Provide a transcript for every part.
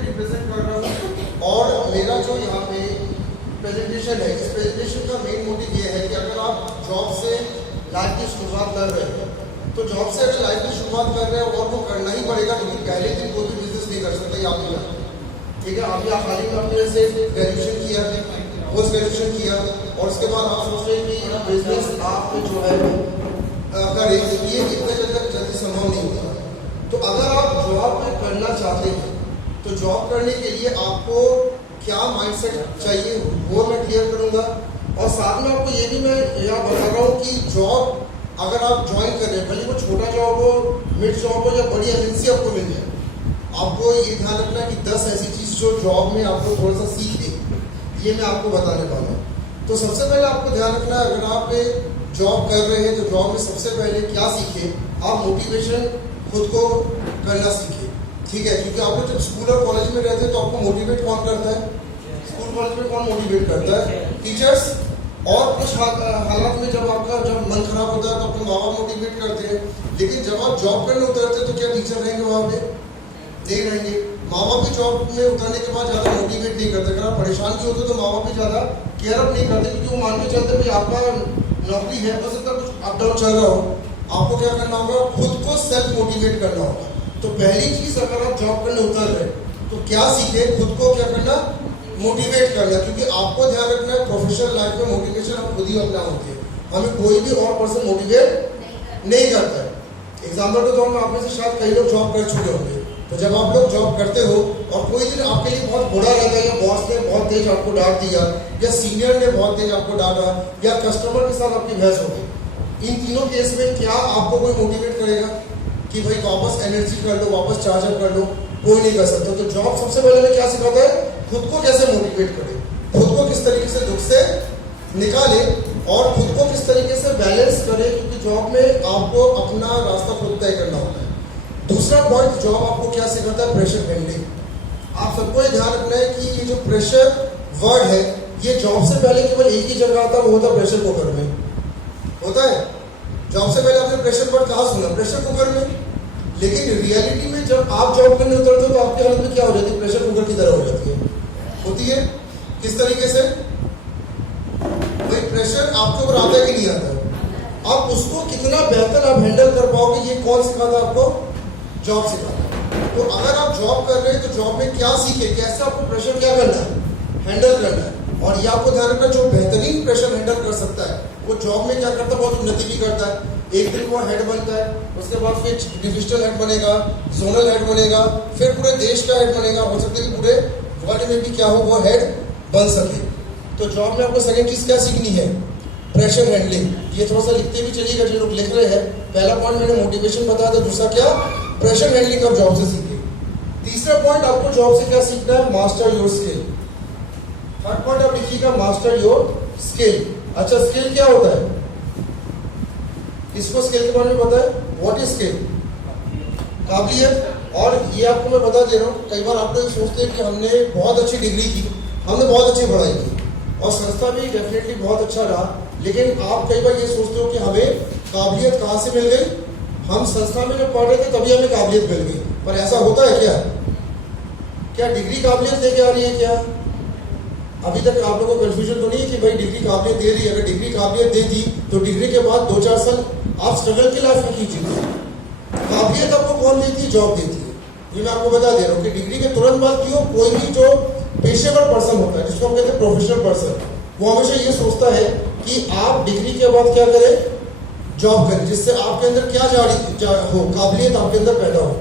Represent कर रहा हूँ और मेरा जो यहाँ पे प्रेजेंटेशन है, इस प्रेजेंटेशन का मेन मोटिव ये है कि अगर आप जॉब से लाइफ की शुरुआत कर रहे हो तो जॉब से अगर लाइफ की शुरुआत कर रहे हो और वो करना ही पड़ेगा, क्योंकि पहले दिन कोई भी बिजनेस नहीं कर सकता, आप नहीं जानते। ठीक है, अभी आप हाल ही में अपने से ग्रेजुएशन किया, पोस्ट ग्रेजुएशन किया और उसके बाद आप सोच रहे हैं कि बिजनेस आप जो है करें, ये इतने जल्दी संभव नहीं होता। तो अगर आप जॉब में करना चाहते हैं तो जॉब करने के लिए आपको क्या माइंडसेट चाहिए वो मैं क्लियर करूंगा, और साथ में आपको ये भी मैं यहाँ बता रहा हूँ कि जॉब अगर आप ज्वाइन कर रहे हैं, भले वो छोटा जॉब हो, मिड जॉब हो या बड़ी एजेंसी आपको मिल जाए, आपको ये ध्यान रखना है कि 10 ऐसी चीज़ जो जॉब में आपको थोड़ा सा सीखे, ये मैं आपको बताने वाला हूँ। तो सबसे पहले आपको ध्यान रखना है, अगर आप जॉब कर रहे हैं तो जॉब में सबसे पहले क्या सीखे, आप मोटिवेशन खुद को करना सीखे। ठीक है, क्योंकि आप जब स्कूल और कॉलेज में रहते हैं तो आपको मोटिवेट कौन करता है? स्कूल कॉलेज में कौन मोटिवेट करता है? टीचर्स। और कुछ हालात में जब मन खराब होता है तो अपने माँ बाप मोटिवेट करते हैं, लेकिन जब आप जॉब करने उतरते हैं तो क्या टीचर रहेंगे वहाँ पे? नहीं रहेंगे। माँ बाप भी जॉब में उतरने के बाद ज़्यादा मोटिवेट नहीं करते। अगर आप परेशान भी होते तो माँ बाप भी ज़्यादा केयर अप नहीं करते, क्योंकि वो मान के चलते भाई आपका नौकरी है, हो सकता है कुछ अप डाउन चल रहा हो, आपको क्या करना होगा? खुद को सेल्फ मोटिवेट करना होगा। तो पहली चीज़, अगर आप जॉब करने उतर रहे तो क्या सीखे? खुद को क्या करना? मोटिवेट करना। क्योंकि आपको ध्यान रखना है प्रोफेशनल लाइफ में मोटिवेशन आप खुद ही अपना होती है, हमें कोई भी और पर्सन मोटिवेट नहीं करता है। एग्जाम्पल के तौर में आप में से शायद कई लोग जॉब कर चुके होंगे, तो जब आप लोग जॉब करते हो और कोई दिन आपके लिए बहुत बुरा रहता है, या बॉस ने बहुत तेज आपको डांट दिया, या सीनियर ने बहुत तेज आपको डांटा, या कस्टमर के साथ आपकी बहस हो गई, इन तीनों केस में क्या आपको कोई मोटिवेट करेगा कि भाई वापस एनर्जी कर लो, वापस चार्ज अप कर लो? कोई नहीं कर सकता। तो जॉब सबसे पहले हमें क्या सिखाता है? खुद को कैसे मोटिवेट करें, खुद को किस तरीके से दुख से निकाले और खुद को किस तरीके से बैलेंस करें, क्योंकि जॉब में आपको अपना रास्ता खुद तय करना होता है। दूसरा पॉइंट, जॉब आपको क्या सिखाता है? Pressure handling. आप सबको ये ध्यान रखना है कि ये जो प्रेशर वर्ड है, ये जॉब से पहले केवल एक ही जगह आता है, वो होता है प्रेशर कुकर में। होता है, जॉब से पहले आपने प्रेशर वर्ड कहाँ सुना? प्रेशर कुकर में। लेकिन रियलिटी में जब आप जॉब करने उतरते हो तो आपकी हालत में क्या हो जाती है? प्रेशर कुकर की तरह हो जाती है। होती है किस तरीके से? भाई प्रेशर आपके ऊपर आता है कि नहीं आता? आप उसको कितना बेहतर आप हैंडल कर पाओगे, ये कौन सिखाता है आपको? जॉब सिखाता है। तो अगर आप जॉब कर रहे हैं तो जॉब में क्या सीखे, कैसे आपको प्रेशर क्या करना है? हैंडल करना है। और ये आपको ध्यान रखना, जो बेहतरीन प्रेशर हैंडल कर सकता है वो जॉब में क्या करता है? बहुत उन्नति भी करता है। एक दिन वो हेड बनता है, उसके बाद फिर डिविजनल हेड बनेगा, जोनल हेड बनेगा, फिर पूरे देश का हेड बनेगा, हो सकता है कि पूरे वर्ल्ड में भी क्या हो, वो हेड बन सके। तो जॉब में आपको सेकंड चीज क्या सीखनी है? Pressure handling. ये थोड़ा सा लिखते भी चलिएगा जो लोग लिख रहे हैं। पहला पॉइंट मैंने मोटिवेशन बताया था, दूसरा क्या? प्रेशर हैंडलिंग आप जॉब से सीखे। तीसरा पॉइंट, आपको जॉब से क्या सीखना है? Master your skill. Third point आप लिखिएगा, मास्टर योर स्किल। अच्छा, स्किल क्या होता है? इसको स्किल के बारे में पता है? What is skill? काबिलियत। और ये आपको मैं बता दे रहा हूँ, कई बार आप लोग सोचते हैं कि हमने बहुत अच्छी डिग्री की, हमने बहुत अच्छी पढ़ाई की और संस्था भी डेफिनेटली बहुत अच्छा रहा, लेकिन आप कई बार ये सोचते हो कि हमें काबिलियत कहाँ से मिल गई? हम संस्था में जब पढ़ रहे थे तभी हमें काबिलियत मिल गई। पर ऐसा होता है क्या? क्या डिग्री काबिलियत लेके आ रही है क्या? अभी तक आप लोगों को कंफ्यूजन तो नहीं है कि भाई डिग्री काबिलियत दे रही है? अगर डिग्री काबिलियत दे दी तो डिग्री के बाद 2-4 साल आप स्ट्रगल की लाइफ में कीजिए। काबिलियत आपको कौन देती है? जॉब देती है। ये मैं आपको बता दे रहा हूँ कि डिग्री के तुरंत बाद क्यों कोई भी जो पेशेवर पर्सन होता है, जिसको हम कहते हैं प्रोफेशनल पर्सन, वो हमेशा ये सोचता है कि आप डिग्री के बाद क्या करें? जॉब करें, जिससे आपके अंदर क्या हो, काबिलियत आपके अंदर पैदा हो।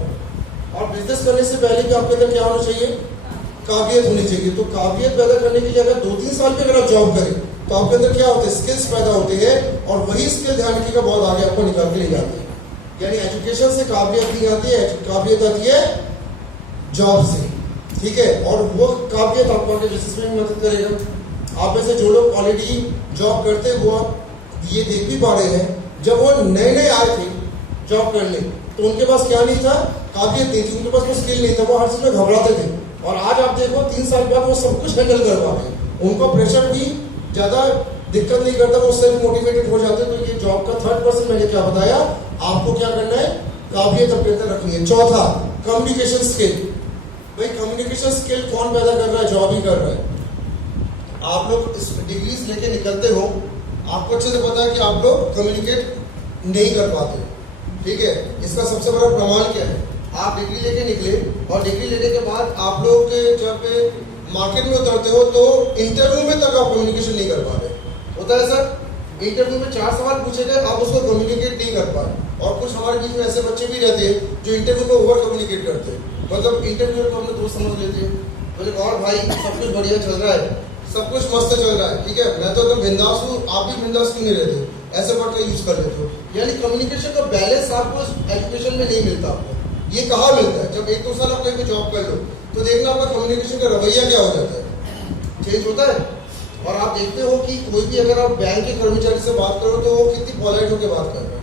और बिजनेस करने से पहले भी आपके अंदर क्या होना चाहिए? काबिलियत होनी चाहिए। तो काबिलियत पैदा करने के लिए अगर 2-3 साल भी अगर आप जॉब करें तो आपके अंदर क्या होते हैं? स्किल्स पैदा होते हैं, और वही स्किल ध्यान रखिएगा बहुत आगे आपको निकाल के ले जाते हैं। यानी एजुकेशन से काबिलियत नहीं आती है, काबिलियत आती है जॉब से। ठीक है, और वो काबिलियत आपको आगे बिजनेस में मदद करेगा। आप में से जो लोग ऑलरेडी जॉब करते हैं वो ये देख भी पा रहे हैं, जब वो नए आए थे जॉब करने तो उनके पास क्या नहीं था? काबिलियत नहीं थी, उनके पास वो स्किल नहीं था, वो हर चीज में घबराते थे। और आज आप देखो 3 साल बाद वो सब कुछ हैंडल कर पा रहे हैं, उनको प्रेशर भी ज्यादा दिक्कत नहीं करता, वो सेल्फ मोटिवेटेड हो जाते हैं। तो ये जॉब का थर्ड पर्सन मैंने क्या बताया, आपको क्या करना है? काबिलियत अपने अंदर रखनी है। चौथा, कम्युनिकेशन स्किल। भाई कम्युनिकेशन स्किल कौन पैदा कर रहा है? जॉब ही कर रहा है। आप लोग इस डिग्रीज लेके निकलते हो, आपको अच्छे से पता है कि आप लोग कम्युनिकेट नहीं कर पाते, ठीक है। इसका सबसे बड़ा प्रमाण क्या है? आप डिग्री लेके निकले और डिग्री लेने के बाद आप लोग जब मार्केट में उतरते हो तो इंटरव्यू में तक आप कम्युनिकेशन नहीं कर पा रहे। होता है सर, इंटरव्यू में 4 सवाल पूछे गए, आप उसको कम्युनिकेट नहीं कर पाए। और कुछ हमारे बीच में ऐसे बच्चे भी रहते हैं जो इंटरव्यू में ओवर कम्युनिकेट करते हैं, मतलब इंटरव्यू को अपने दोस्त समझ लेते हैं, बोले और भाई सब कुछ बढ़िया चल रहा है, सब कुछ मस्त चल रहा है, ठीक है, मैं तो एकदम बिंदास हूँ, आप भी बिंदास क्यों नहीं रहते, ऐसे वर्ड का यूज कर लेते हो। यानी कम्युनिकेशन का बैलेंस आपको एजुकेशन में नहीं मिलता। आपको ये कहाँ मिलता है? जब 1-2 साल आप कहीं पे जॉब कर लो तो देखना आपका कम्युनिकेशन का रवैया क्या हो जाता है, चेंज होता है। और आप देखते हो कि कोई भी अगर आप बैंक के कर्मचारी से बात करो तो वो कितनी पॉलाइट होकर बात कर रहे हैं,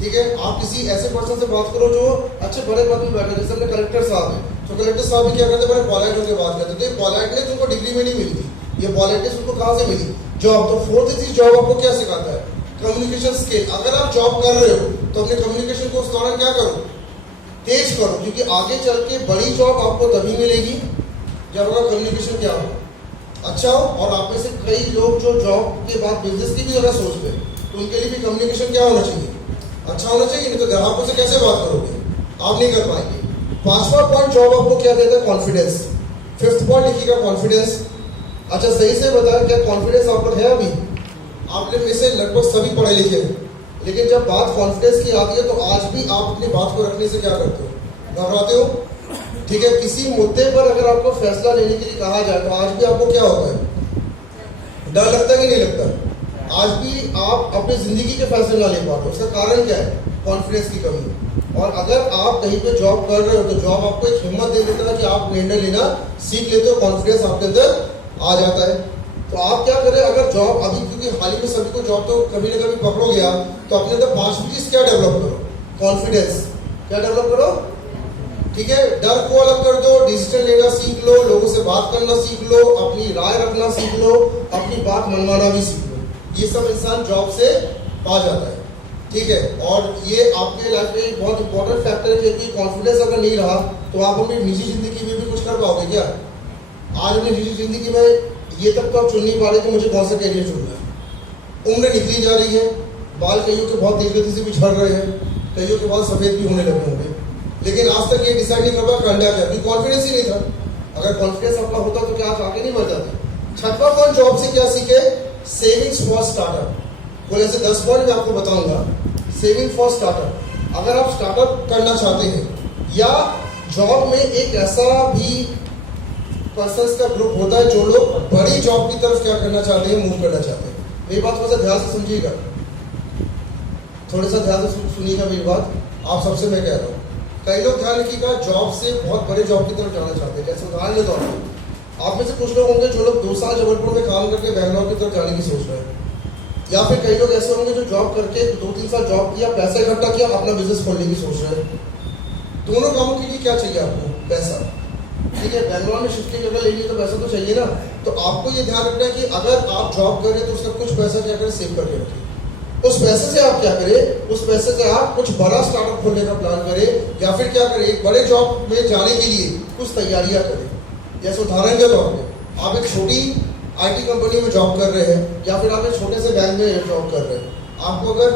ठीक है। आप किसी ऐसे पर्सन से बात करो जो अच्छे बड़े पद में बैठे, जैसे अपने कलेक्टर साहब है, तो कलेक्टर साहब भी क्या करते हैं, बड़े पॉलाइट होकर बात करते थे। पॉलाइटनेस उनको डिग्री में नहीं मिलती, ये पॉलाइटनेस उनको कहाँ से मिली? जॉब। तो फोर्थ चीज जॉब आपको क्या सिखाता है? Communication skill. अगर आप जॉब कर रहे हो तो अपने कम्युनिकेशन को उस दौरान क्या करो, तेज करो, क्योंकि आगे चल के बड़ी जॉब आपको तभी मिलेगी जब आपका कम्युनिकेशन क्या हो, अच्छा हो। और आप में से कई लोग जो जॉब के बाद बिजनेस की भी जगह सोच रहे हैं, तो उनके लिए भी कम्युनिकेशन क्या होना चाहिए, अच्छा होना चाहिए। नहीं तो ग्राहकों से कैसे बात करोगे, आप नहीं कर पाएंगे। 5वां पॉइंट जॉब आपको क्या देता है? कॉन्फिडेंस। 5th पॉइंट लिखिएगा, कॉन्फिडेंस। अच्छा सही से बताया, क्या कॉन्फिडेंस आप पर है? अभी आप में से लगभग सभी पढ़े लिखे हैं, लेकिन जब बात कॉन्फिडेंस की आती है तो आज भी आप अपनी बात को रखने से क्या करते हो, घबराते हो, ठीक है। किसी मुद्दे पर अगर आपको फैसला लेने के लिए कहा जाए तो आज भी आपको क्या होता है, डर लगता है कि नहीं लगता? आज भी आप अपनी जिंदगी के फैसले ना ले पाते। उसका कारण क्या है? कॉन्फिडेंस की कमी। और अगर आप कहीं पे जॉब कर रहे हो तो जॉब आपको एक हिम्मत दे देता है कि आप निर्णय लेना सीख लेते हो, कॉन्फिडेंस आपके अंदर आ जाता है। तो आप क्या करें, अगर जॉब अभी, क्योंकि हाल ही में सभी को जॉब तो कभी ना कभी पकड़ो गया, तो अपने अंदर 5 चीज क्या डेवलप करो? कॉन्फिडेंस। क्या डेवलप करो, ठीक है। डर को अलग कर दो, डिसीजन लेना सीख लो, लोगों से बात करना सीख लो, अपनी राय रखना सीख लो, अपनी बात मनवाना भी सीख लो। ये सब इंसान जॉब से पा जाता है, ठीक है। और ये आपके लाइफ में एक बहुत इंपॉर्टेंट फैक्टर है, क्योंकि कॉन्फिडेंस अगर नहीं रहा तो आप अपनी निजी जिंदगी में भी कुछ कर पाओगे क्या? आज अपनी निजी जिंदगी में ये तक तो आप चुन नहीं पा रहे कि मुझे कौन सा कैरियर चुनना है। उम्र निकली जा रही है, बाल कईयों के बहुत तेज गति से भी झड़ रहे हैं, कईयों के बाल सफेद भी होने लगे होंगे, लेकिन आज तक ये डिसाइड नहीं कर पाया करना क्या, क्योंकि कॉन्फिडेंस ही नहीं था। अगर कॉन्फिडेंस अपना होता तो क्या आप आगे नहीं बढ़ जाते? 6वां पॉइंट जॉब से क्या सीखे? Savings for startup. कोई ऐसे 10 पॉइंट मैं आपको बताऊंगा। Saving for startup. अगर आप स्टार्टअप करना चाहते हैं या जॉब में एक ऐसा भी पर्सन्स का ग्रुप होता है जो लोग बड़ी जॉब की तरफ क्या करना चाहते हैं, मूव करना चाहते हैं। मेरी बात थोड़ा सा ध्यान से समझिएगा, थोड़ा सा ध्यान से सुनिएगा मेरी बात, आप सबसे मैं कह रहा हूँ। कई लोग ध्यान रखिएगा, जॉब से बहुत बड़े जॉब की तरफ जाना चाहते हैं। जैसे उदाहरण के तौर पर आप में से कुछ लोग होंगे जो लोग 2 साल जबलपुर में काम करके बैंगलोर की तरफ जाने की सोच रहे हैं, या फिर कई लोग ऐसे होंगे जो जॉब करके 2-3 साल जॉब किया, पैसा इकट्ठा किया, अपना बिजनेस खोलने की सोच रहे हैं। दोनों कामों के लिए क्या चाहिए आपको? पैसा, ठीक है। बैंगलोर में शिफ्टिंग अगर लेनी है तो पैसा तो चाहिए ना। तो आपको ये ध्यान रखना है कि अगर आप जॉब कर रहे हैं तो उसका कुछ पैसा क्या करें, सेव करके रखें। उस पैसे से आप क्या करें, उस पैसे से आप कुछ बड़ा स्टार्टअप खोलने का प्लान करें, या फिर क्या करें, एक बड़े जॉब में जाने के लिए कुछ तैयारियां करें। जैसे उदाहरण के तौर पर आप एक छोटी IT कंपनी में जॉब कर रहे हैं, या फिर आप एक छोटे से बैंक में जॉब कर रहे हैं। आपको अगर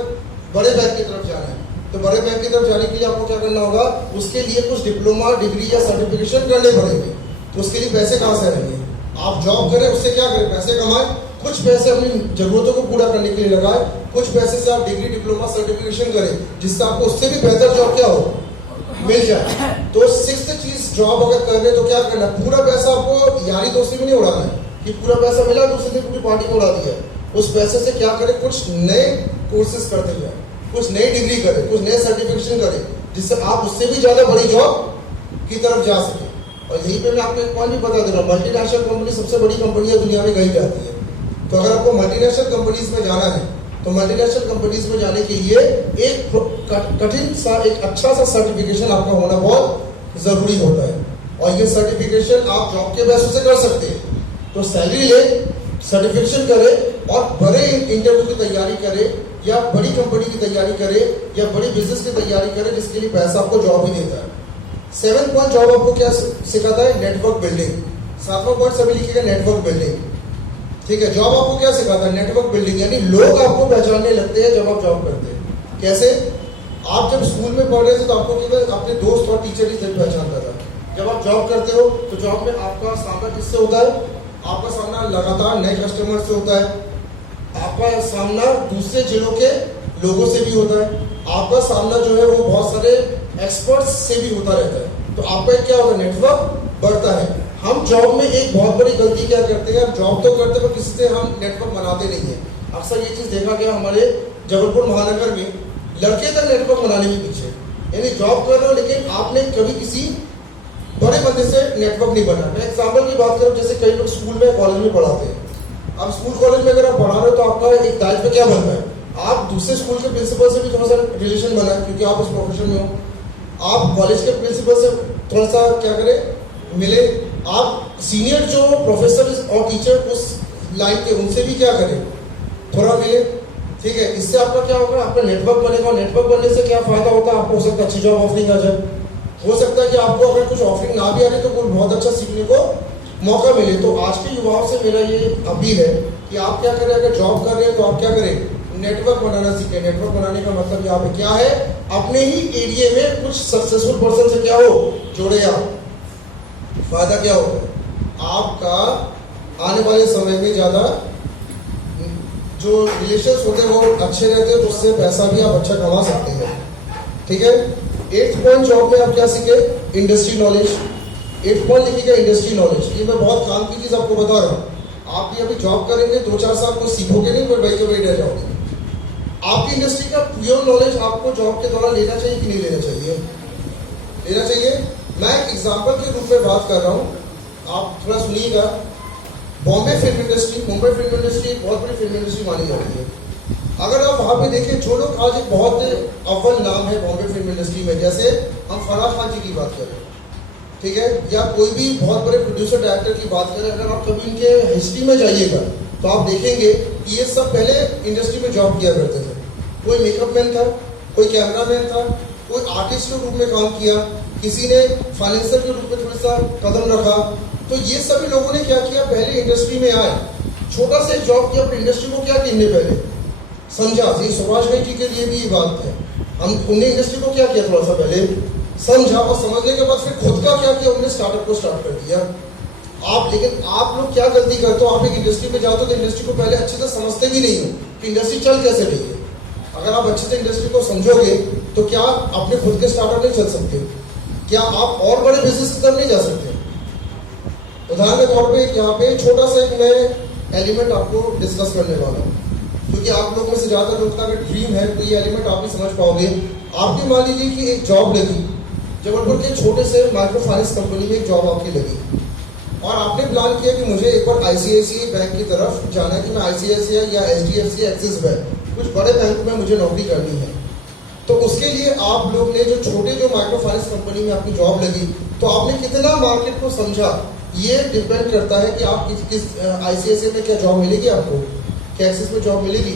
बड़े बैंक की तरफ जाना है तो बड़े बैंक की तरफ जाने के लिए आपको क्या करना होगा, उसके लिए कुछ डिप्लोमा, डिग्री या सर्टिफिकेशन करने पड़ेंगे। तो उसके लिए पैसे कहाँ से आएंगे? आप जॉब करें, उससे क्या करें, पैसे कमाएं, कुछ पैसे अपनी जरूरतों को पूरा करने के लिए लगाएं, कुछ पैसे से आप डिग्री, डिप्लोमा, सर्टिफिकेशन करें, जिससे आपको उससे भी बेहतर जॉब क्या हो, मिल जाए। तो 6th चीज, जॉब अगर कर रहे हैं तो क्या करना, पूरा पैसा आपको यारी दोस्ती में नहीं उड़ाना है कि पूरा पैसा मिला दूसरे दिन पूरी पार्टी में उड़ा दिया। उस पैसे से क्या करें, कुछ नए कोर्सेज करते जाए, कुछ नई डिग्री करें, कुछ नए सर्टिफिकेशन करें, जिससे आप उससे भी ज्यादा बड़ी जॉब की तरफ जा सके। और यहीं पे मैं आपको एक पॉइंट भी बता दे रहा हूँ, मल्टीनेशनल कंपनी सबसे बड़ी कंपनियां दुनिया में कही जाती है। तो अगर आपको मल्टीनेशनल कंपनीज में जाना है तो मल्टीनेशनल कंपनीज में जाने के लिए एक कठिन सा, एक अच्छा सा सर्टिफिकेशन आपका होना बहुत जरूरी होता है। और ये सर्टिफिकेशन आप जॉब के बेसिस से कर सकते हैं। तो सैलरी ले, सर्टिफिकेशन करें और बड़े इंटरव्यू की तैयारी करें, या बड़ी कंपनी की तैयारी करें, या बड़ी बिजनेस की तैयारी करें, जिसके लिए पैसा आपको जॉब ही देता है। 7th पॉइंट जॉब आपको क्या सिखाता है? Network building. 7वां पॉइंट सभी लिखिएगा, नेटवर्क बिल्डिंग। ठीक है, जॉब आपको क्या सिखाता है? नेटवर्क बिल्डिंग, यानी लोग आपको पहचानने लगते हैं जब आप जॉब करते हैं। कैसे? आप जब स्कूल में पढ़ रहे थे तो आपको केवल अपने दोस्त और टीचर ही पहचानता था। जब आप जॉब करते हो तो जॉब में आपका सामना किससे होता है? आपका सामना लगातार नए कस्टमर से होता है, आपका सामना दूसरे जिलों के लोगों से भी होता है, आपका सामना जो है वो बहुत सारे एक्सपर्ट्स से भी होता रहता है। तो आपका क्या होता है? नेटवर्क बढ़ता है। हम जॉब में एक बहुत बड़ी गलती क्या करते हैं? हम जॉब तो करते हैं पर किसी से हम नेटवर्क बनाते नहीं है। अक्सर ये चीज देखा गया हमारे जबलपुर महानगर में, लड़के तक नेटवर्क बनाने में पीछे, यानी जॉब कर रहे हो लेकिन आपने कभी किसी बड़े बंदे से नेटवर्क नहीं बना। मैं एग्जाम्पल की बात करूं, जैसे कई लोग स्कूल में कॉलेज में पढ़ाते हैं। अब स्कूल कॉलेज में अगर आप पढ़ा रहे हो तो आपका एक दायित्व क्या बनता है? आप दूसरे स्कूल के प्रिंसिपल से भी थोड़ा सा रिलेशन बनाए, क्योंकि आप उस प्रोफेशन में हो। आप कॉलेज के प्रिंसिपल से थोड़ा सा क्या करें? मिले। आप सीनियर जो प्रोफेसर और टीचर उस लाइन के, उनसे भी क्या करें? थोड़ा मिले। ठीक है, इससे आपका क्या होगा? आपका नेटवर्क बनेगा। नेटवर्क बनने से क्या फायदा होता है? आपको हो सकता है अच्छी जॉब ऑफरिंग आ जाए, हो सकता है कि आपको अगर कुछ ऑफरिंग ना भी आ रही तो कोई बहुत अच्छा सीखने को मौका मिले। तो आज के युवाओं से मेरा ये अपील है कि आप क्या करें, अगर जॉब कर रहे हैं तो आप क्या करें? नेटवर्क बनाना सीखें। नेटवर्क बनाने का मतलब यहाँ पे क्या है? अपने ही एरिया में कुछ सक्सेसफुल पर्सन से क्या हो, जुड़े आप। फायदा क्या होगा? आपका आने वाले समय में ज्यादा जो रिलेशंस होते हैं वो अच्छे रहते हैं, तो उससे पैसा भी आप अच्छा कमा सकते हैं। ठीक है, 8th पॉइंट जॉब में आप क्या सीखे? Industry knowledge. 8th पॉइंट लिखिएगा, इंडस्ट्री नॉलेज। ये मैं बहुत काम की चीज आपको बता रहा हूँ। आप भी अभी जॉब करेंगे 2-4 साल को सीखोगे नहीं, पर वही के वही रह जाओगे। आपकी इंडस्ट्री का प्योर नॉलेज आपको जॉब के दौरान लेना चाहिए कि नहीं लेना चाहिए? लेना चाहिए। मैं एक एग्जाम्पल के रूप में बात कर रहा हूँ, आप थोड़ा सुनिएगा। Bombay film industry, Mumbai film industry बहुत बड़ी फिल्म इंडस्ट्री मानी जाती है। अगर आप वहां पे देखें, जो लोग आज एक बहुत अव्वल नाम है बॉम्बे फिल्म इंडस्ट्री में, जैसे हम फराह खान जी की बात करें, ठीक है, या कोई भी बहुत बड़े प्रोड्यूसर डायरेक्टर की बात करें, अगर आप कभी इनके हिस्ट्री में जाइएगा तो आप देखेंगे कि ये सब पहले इंडस्ट्री में जॉब किया करते थे। कोई मेकअप मैन था, कोई कैमरामैन था, कोई आर्टिस्ट के रूप में काम किया, किसी ने फाइनेंसर के रूप में थोड़ा सा कदम रखा। तो ये सभी लोगों ने क्या किया? पहले इंडस्ट्री में आए, छोटा सा एक जॉब किया, अपनी इंडस्ट्री को क्या किया पहले समझा। ये सुभाष घई जी के लिए भी ये बात है। हम उन्हें इंडस्ट्री को क्या किया? थोड़ा सा पहले समझा, और समझने के बाद फिर खुद का क्या किया? उन्होंने स्टार्टअप को स्टार्ट कर दिया। लेकिन आप लोग क्या गलती करते हो? आप एक इंडस्ट्री में जाते हो तो इंडस्ट्री को पहले अच्छे से समझते भी नहीं हो कि इंडस्ट्री चल कैसे रही है। अगर आप अच्छे से इंडस्ट्री को समझोगे तो क्या अपने खुद के स्टार्टअप नहीं चल सकते? क्या आप और बड़े बिजनेस की तरफ नहीं जा सकते? उदाहरण के तौर पे यहाँ पे छोटा सा एक मैं एलिमेंट आपको डिस्कस करने वाला हूँ, क्योंकि आप लोग में से ज्यादा लोग का अगर ड्रीम है तो ये एलिमेंट आप भी समझ पाओगे। आपकी मान लीजिए कि एक जॉब लगी, जबलपुर के छोटे से माइक्रो फाइनेंस कंपनी में एक जॉब आपकी लगी, और आपने प्लान किया कि मुझे एक बार आईसीआईसीआई बैंक की तरफ जाना है, कि मैं आईसीआईसीआई या एचडीएफसी एक्सिस बैंक, कुछ बड़े बैंक में मुझे नौकरी करनी है। तो उसके लिए आप लोग ने जो छोटे जो माइक्रो फाइनेंस कंपनी में आपकी जॉब लगी, तो आपने कितना मार्केट को समझा, ये डिपेंड करता है कि आप किस आईसीआईसीआई में क्या जॉब मिलेगी आपको, क्या एक्सिस में जॉब मिलेगी।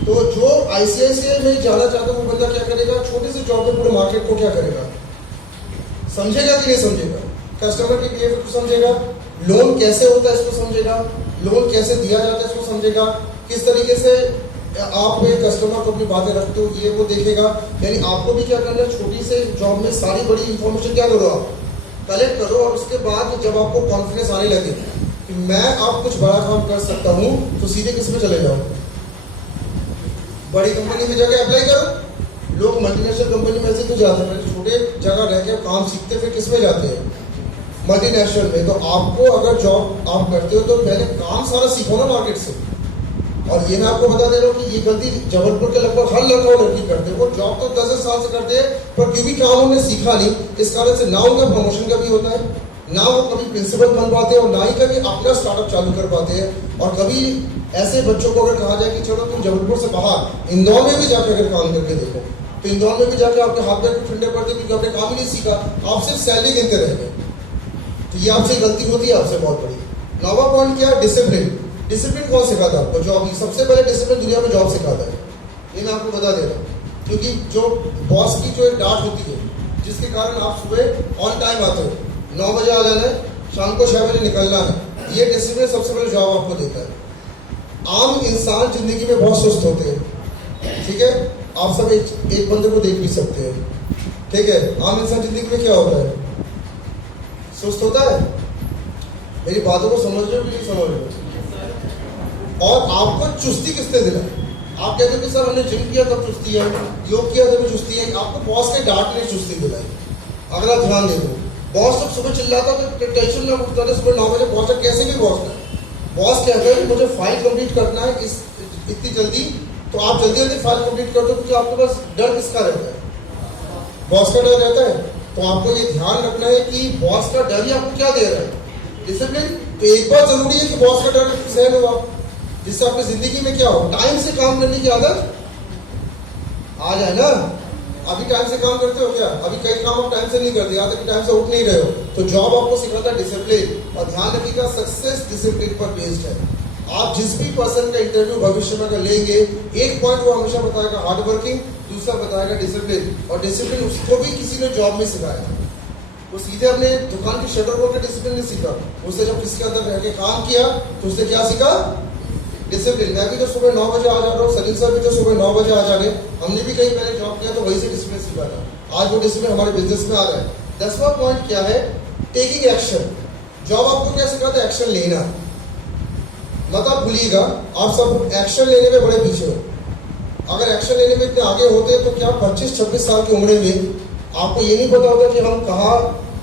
तो जो आईसीआईसीआई में जाना चाहता है वो बंदा क्या करेगा? छोटे से जॉब में पूरे मार्केट को क्या करेगा? समझेगा कि नहीं समझेगा? कस्टमर के बिहेवियर को समझेगा, लोन कैसे होता है इसको समझेगा, लोन कैसे दिया जाता है इसको समझेगा, किस तरीके से आप एक कस्टमर को अपनी बातें रखते हो ये वो देखेगा। यानी आपको भी क्या करना है? छोटी से जॉब में सारी बड़ी इंफॉर्मेशन क्या करो, आप कलेक्ट करो, और उसके बाद जब आपको कॉन्फिडेंस आने लगे कि मैं अब कुछ बड़ा काम कर सकता हूँ, तो सीधे किस में चले जाओ? बड़ी कंपनी में जाके अप्लाई करो। लोग मल्टीनेशनल कंपनी में ऐसे क्यों जाते हैं? छोटे जगह रह के काम सीखते फिर किस में जाते हैं? मल्टीनेशनल में। तो आपको अगर जॉब आप करते हो तो पहले काम सारा सीखो ना मार्केट से। और ये मैं आपको बता दे रहा हूँ कि ये गलती जबलपुर के लगभग हर लड़का और लड़की करते हैं। वो जॉब तो 10 साल से करते हैं, पर क्योंकि काम उन्होंने सीखा नहीं, इस कारण से ना उनका प्रमोशन का भी होता है, ना वो कभी प्रिंसिपल बन पाते हैं, और ना ही कभी अपना स्टार्टअप चालू कर पाते हैं। और कभी ऐसे बच्चों को अगर कहा जाए कि चलो तुम जबलपुर से बाहर इंदौर में भी जाकर अगर काम करके देखो, तो इंदौर में भी जाकर आपके हाथ में ठंडे पड़ते, क्योंकि आपने काम ही नहीं सीखा, आप सिर्फ सैलरी गिनते रह गए। तो ये आपसे गलती होती है, आपसे बहुत बड़ी। 9वां पॉइंट क्या है? डिसिप्लिन। डिसिप्लिन कौन सिखाता है आपको? जॉब ही सबसे पहले डिसिप्लिन दुनिया में जॉब सिखाता है। ये मैं आपको बता दे रहा हूँ, क्योंकि जो बॉस की जो एक डांट होती है, जिसके कारण आप सुबह ऑन टाइम आते हो, 9 बजे आ जाना है, शाम को 6 बजे निकलना है। ये डिसिप्लिन सबसे बड़ी जॉब आपको देता है। आम इंसान जिंदगी में बहुत सुस्त होते हैं, ठीक है, आप सब एक बंदे को देख भी सकते हैं, ठीक है। आम इंसान जिंदगी में क्या होता है? सुस्त होता है। मेरी बातों को समझ रहे हो कि नहीं समझ रहे हो? और आपको चुस्ती किसने दिलाई? आप कहते हो कि सर हमने जिम किया तब चुस्ती है, योग किया तब चुस्ती है। आपको बॉस के डांट ने चुस्ती दिलाई। अगर आप ध्यान दे दो, बॉस जब सुबह चिल्लाता तो टेंशन में उठता था, सुबह 9 बजे पहुंचा, कैसे भी बॉस कहता है कि मुझे फाइल कंप्लीट करना है इतनी जल्दी, तो आप जल्दी जल्दी फाइल कंप्लीट कर दो, क्योंकि आपके पास डर किसका रहता है? बॉस का डर रहता है। तो आपको ये ध्यान रखना है कि बॉस का डर ही आपको क्या दे रहा है? डिसिप्लिन। तो एक बात जरूरी है कि बॉस का डर सहन हो आप, जिससे आपकी जिंदगी में क्या हो, टाइम से काम करने की आदत आ जाए ना। अभी टाइम से काम करते हो क्या? अभी कई काम आप टाइम से नहीं करते, या कि टाइम से उठ नहीं रहे हो। तो जॉब आपको सिखाता है डिसिप्लिन। और ध्यान रखिएगा, सक्सेस डिसिप्लिन पर बेस्ड है। आप जिस भी पर्सन का इंटरव्यू भविष्य में अगर लेंगे, एक पॉइंट वो हमेशा बताएगा हार्ड वर्किंग, दूसरा बताएगा डिसिप्लिन। और डिसिप्लिन उसको भी किसी ने जॉब में सिखाया। वो सीधे अपने दुकान की शटर खोल के डिसिप्लिन नहीं सीखा, उससे जब किसके अंदर रह के काम किया तो उससे क्या सीखा? डिसिप्लिन। मैं भी तो सुबह 9 बजे आ जा रहा हूँ, सलीम सर भी तो सुबह 9 बजे आ जा रहे, हमने भी कहीं पहले जॉब किया तो वही से डिसिप्लिन सीखा था। आज वो डिसिप्लिन हमारे बिजनेस में आ रहा है। 10वां पॉइंट क्या है? Taking action. जॉब आपको क्या सिखाता है? एक्शन लेना। मत आप भूलिएगा, आप सब एक्शन लेने में बड़े पीछे हो। अगर एक्शन लेने में इतने आगे होते तो क्या 25-26 साल की उम्र में आपको ये नहीं पता होता कि हम कहाँ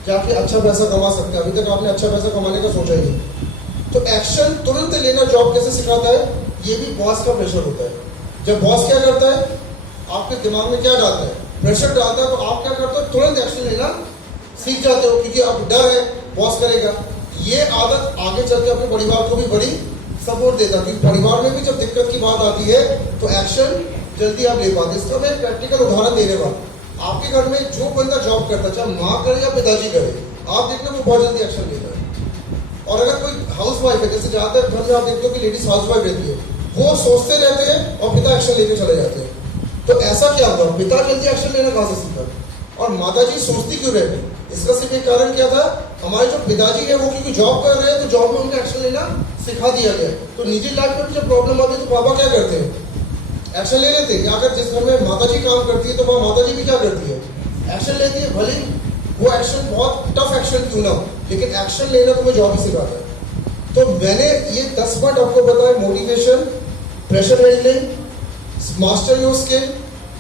जाके अच्छा पैसा कमा सकते हैं? अभी तक आपने अच्छा पैसा कमाने का सोचा ही नहीं। तो एक्शन तुरंत लेना जॉब कैसे सिखाता है? ये भी बॉस का प्रेशर होता है। जब बॉस क्या करता है, आपके दिमाग में क्या डालता है? प्रेशर डालता है। तो आप क्या करते हो? तुरंत एक्शन लेना सीख जाते हो, क्योंकि आप डर है बॉस करेगा। ये आदत आगे चल के अपने परिवार को भी बड़ी सपोर्ट देता है, क्योंकि परिवार में भी जब दिक्कत की बात आती है तो एक्शन जल्दी आप ले पाते। इसका मैं प्रैक्टिकल उदाहरण देने वाला। आपके घर में जो बंदा जॉब करता, चाहे माँ करे या पिताजी करे, आप देखना वो बहुत जल्दी एक्शन लेता है। और अगर कोई हाउस वाइफ है, जैसे ज्यादातर घर में आप देखते हो कि लेडीज हाउस वाइफ रहती है, वो सोचते रहते हैं और पिता एक्शन लेके चले जाते हैं। तो ऐसा क्या हुआ? पिता जल्दी एक्शन लेना कहां से सीखा? और माता जी सोचती क्यों रहती? इसका सिर्फ एक कारण क्या था? हमारे जो पिताजी है वो क्योंकि जॉब कर रहे हैं, तो जॉब में उनको एक्शन लेना सिखा दिया गया। तो निजी लाइफ में जब प्रॉब्लम आती है तो पापा क्या करते हैं? एक्शन ले लेते हैं। अगर जिस घर में माता जी काम करती है तो वहाँ माता जी भी क्या करती है? एक्शन लेती है। भले वो एक्शन बहुत टफ एक्शन क्यों ना हो, लेकिन एक्शन लेना तुम्हें जॉब ही सिखाता है। तो मैंने ये 10 पॉइंट आपको बताया: motivation, pressure handling, master your skill,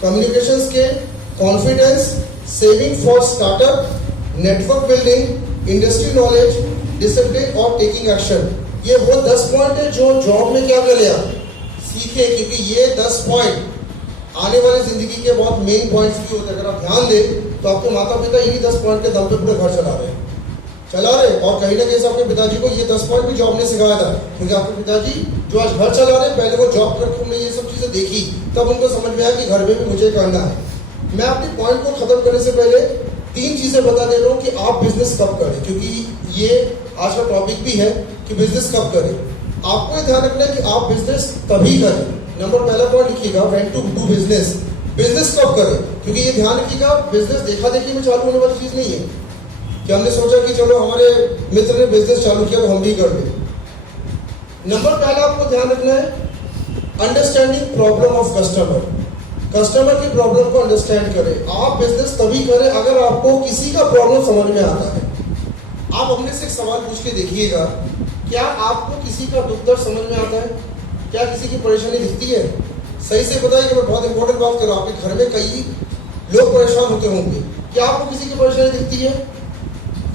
communication skill, confidence, saving for startup, network building, industry knowledge, discipline और टेकिंग एक्शन। ये वो 10 पॉइंट है जो जॉब में क्या कर लिया, सीखे। क्योंकि ये 10 पॉइंट आने वाली जिंदगी के बहुत मेन पॉइंट्स भी होते हैं। अगर आप ध्यान दें तो आपके माता पिता इन्हीं 10 पॉइंट के दम पे पूरे घर चला रहे। और कहीं ना कहीं आपके पिताजी को ये 10 पॉइंट भी जॉब ने सिखाया था, क्योंकि आपके पिताजी जो आज घर चला रहे, पहले वो जॉब करके उन्होंने ये सब चीजें देखी, तब उनको समझ में आया कि घर में भी मुझे करना है। मैं अपने पॉइंट को खत्म करने से पहले 3 चीजें बता दे रहा हूँ कि आप बिजनेस कब करें, क्योंकि ये आज का टॉपिक भी है कि बिजनेस कब करें। आपको ये ध्यान रखना है कि आप बिजनेस तभी करें। नंबर पहला पॉइंट लिखिएगा, when to do business. Business कब करें? क्योंकि ये ध्यान रखिएगा, बिजनेस देखा देखी में चालू होने वाली चीज नहीं है कि हमने सोचा कि चलो हमारे मित्र ने बिजनेस चालू किया तो हम भी कर दें। नंबर पहला आपको ध्यान रखना है, understanding problem of customer. Customer की प्रॉब्लम को अंडरस्टैंड करें। आप बिजनेस तभी करें अगर आपको किसी का प्रॉब्लम समझ में आता है। आप अपने से एक सवाल पूछ के देखिएगा, क्या आपको किसी का दुख दर्द समझ में आता है? क्या किसी की परेशानी दिखती है? सही से बताइए कि मैं बहुत इंपॉर्टेंट बात कर रहा हूँ। आपके घर में कई लोग परेशान होते होंगे, क्या आपको किसी की परेशानी दिखती है?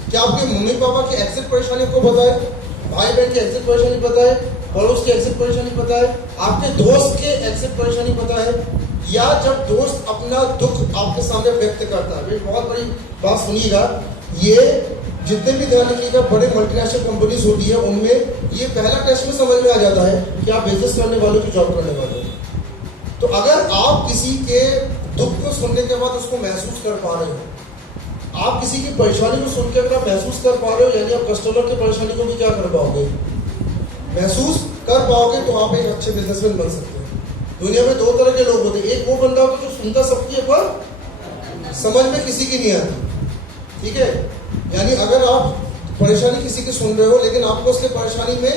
क्या आपके मम्मी पापा की एग्जैक्ट परेशानी आपको पता है? भाई बहन की एग्जैक्ट परेशानी पता है? पड़ोस की एग्जैक्ट परेशानी पता है? आपके दोस्त के एग्जैक्ट परेशानी पता है? या जब दोस्त अपना दुख आपके सामने व्यक्त करता है, बहुत बड़ी बात सुनिएगा, ये जितने भी ध्यान रखिएगा बड़े मल्टीनेशनल कंपनीज होती है, उनमें ये पहला टेस्ट में समझ में आ जाता है कि आप बिजनेस करने वालों की जॉब करने वाले हो। तो अगर आप किसी के दुख को सुनने के बाद उसको महसूस कर पा रहे हो, आप किसी की परेशानी को सुन के अगर महसूस कर पा रहे हो, यानी आप कस्टमर की परेशानी को भी क्या कर पाओगे, महसूस कर पाओगे, तो आप एक अच्छे बिजनेसमैन बन सकते हैं। दुनिया में 2 तरह के लोग होते हैं। एक वो बंदा होता है जो सुनता सबकी है पर समझ में किसी की नहीं आती, ठीक है, यानी अगर आप परेशानी किसी की सुन रहे हो लेकिन आपको उसके परेशानी में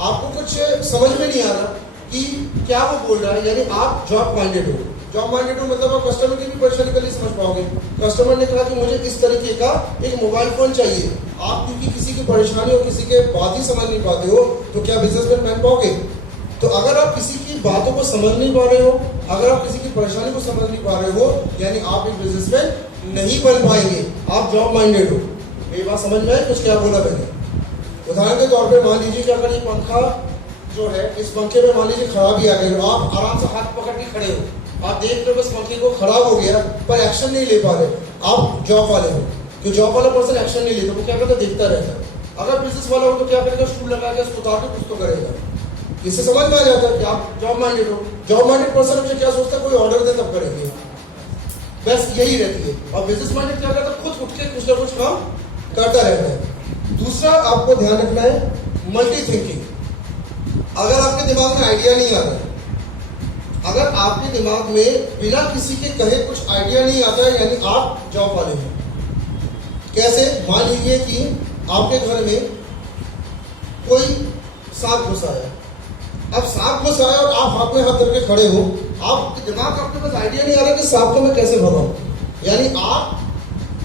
आपको कुछ समझ में नहीं आ रहा कि क्या वो बोल रहा है, यानी आप जॉब माइंडेड हो। जॉब माइंडेड हो मतलब आप कस्टमर की भी परेशानी कर नहीं समझ पाओगे। कस्टमर ने कहा कि मुझे इस तरीके का एक मोबाइल फोन चाहिए, आप क्योंकि किसी की परेशानी और किसी के बात ही समझ नहीं पाते हो तो क्या बिजनेसमैन बन पाओगे? तो अगर आप किसी की बातों को समझ नहीं पा रहे हो, अगर आप किसी की परेशानी को समझ नहीं पा रहे हो, यानी आप एक बिजनेसमैन नहीं बन पाएंगे, आप जॉब माइंडेड हो। ये बात समझ में आई कुछ क्या बोला मैंने? उदाहरण के तौर पे मान लीजिए कि अगर ये पंखा जो है, इस पंखे में मान लीजिए खराबी आ गई, आप आराम से हाथ पकड़ के खड़े हो, आप देख रहे हो बस पंखे को खराब हो गया पर एक्शन नहीं ले पा रहे, आप जॉब वाले हो। क्यों जॉब वाला पर्सन एक्शन नहीं लेता, वो क्या करता, देखता रहता है। अगर बिजनेस वाला हो तो क्या करेगा, स्टूल लगा के उसको उतार के कुछ तो करेगा। इससे समझ में आ जाता है कि आप जॉब माइंडेड हो। जॉब माइंडेड पर्सन मुझे क्या सोचता है, कोई ऑर्डर दे तब करेंगे, बस यही रहती है। और बिजनेस माइंडेड क्या करता है, खुद उठ के कुछ ना कुछ काम करता रहता है। दूसरा आपको ध्यान रखना है मल्टी थिंकिंग। अगर आपके दिमाग में आइडिया नहीं आ रहा है, अगर आपके दिमाग में बिना किसी के कहे कुछ आइडिया नहीं आता है, यानी आप जॉब वाले हैं। कैसे? मान लीजिए कि आपके घर में कोई सांप घुसा है, अब सांप घुसा है और आप हाथ में हाथ करके खड़े हो, आपके दिमाग आपके पास आइडिया नहीं आ रहा कि सांप को मैं कैसे भगाऊं, यानी आप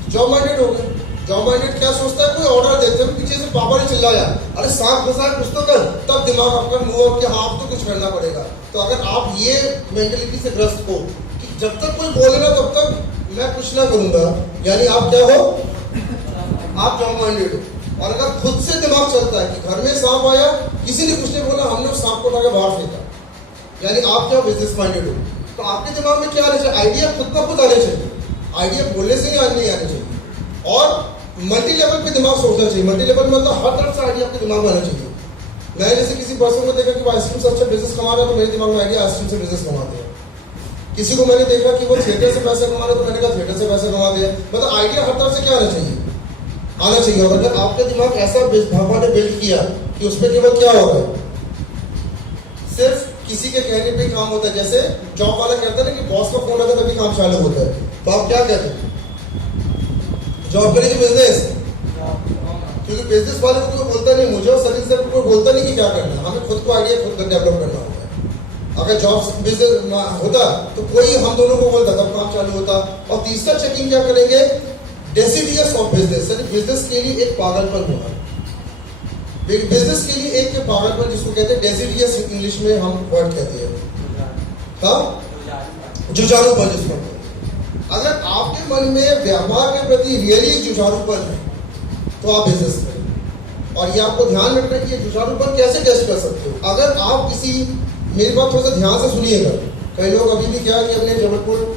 जॉब माइंडेड हो गए। जॉब माइंडेड क्या सोचता है, कोई ऑर्डर देते हैं, पीछे से पापा ने चिल्लाया अरे सांप घुसा है कुछ तो कर, तब दिमाग आपका मूव अप कि हाँ आप तो कुछ करना पड़ेगा। तो अगर आप ये मेंटेलिटी से ग्रस्त हो कि जब तक कोई बोले ना तब तक मैं कुछ ना करूंगा, यानी आप क्या हो, आप जॉब माइंडेड हो। और अगर खुद से दिमाग चलता है कि घर में सांप आया, किसी ने कुछ नहीं बोला, हमने उस सांप को उठा के बाहर फेंका, यानी आप क्या बिजनेस माइंडेड हो। तो आपके दिमाग में क्या आना चाहिए, आइडिया खुद का खुद आने चाहिए, आइडिया बोलने से नहीं आने चाहिए। और मल्टी लेवल पे दिमाग सोचना चाहिए। मल्टी लेवल मतलब हर तरफ से आइडिया आपके दिमाग में आना चाहिए। मैंने जैसे किसी पर्सन को देखा कि वो आइसक्रीम से अच्छा बिजनेस कमा रहा है, तो मेरे दिमाग में आइडिया आइसक्रीम से बिजनेस कमाते हैं। किसी को मैंने देखा कि वो थिएटर से पैसे कमा रहा है, तो मैंने कहा थिएटर से पैसे कमाते हैं। मतलब आइडिया हर तरफ से क्या आना चाहिए, आना चाहिए। और अगर आपका दिमाग ऐसा भगवान ने बिल्ड किया कि उसमें केवल क्या होगा, सिर्फ किसी के कहने पे काम होता है। जैसे जॉब वाला कहता है ना कि बॉस का फोन आता है तभी काम चालू होता है, तो आप क्या कहते हैं, जॉब करेंगे बिजनेस, क्योंकि बिजनेस वाले को कोई बोलता नहीं, मुझे और सर्विस को कोई बोलता नहीं कि क्या करना है, हमें खुद को आइडिया खुद डेवलप करना होता है। अगर जॉब बिजनेस होता तो कोई हम दोनों को बोलता तब काम चालू होता। और तीसरा चेकिंग क्या करेंगे, डेसिडियस ऑफ बिजनेस, यानी बिजनेस के लिए एक पागलपन होगा। बिजनेस के लिए एक पागलपन जिसको कहते हैं डेसिडियस, इंग्लिश में हम वर्ड कहते हैं, हाँ जुझारूपन जिसको। अगर आपके मन में व्यापार के प्रति रियली जुझारूपन है तो आप बिजनेस करें। और ये आपको ध्यान रखना है कि ये जुझारूपन कैसे टेस्ट कर सकते हो। अगर आप किसी, मेरी बात थोड़ा सा ध्यान से सुनिएगा, कई लोग अभी भी क्या कि अपने जबलपुर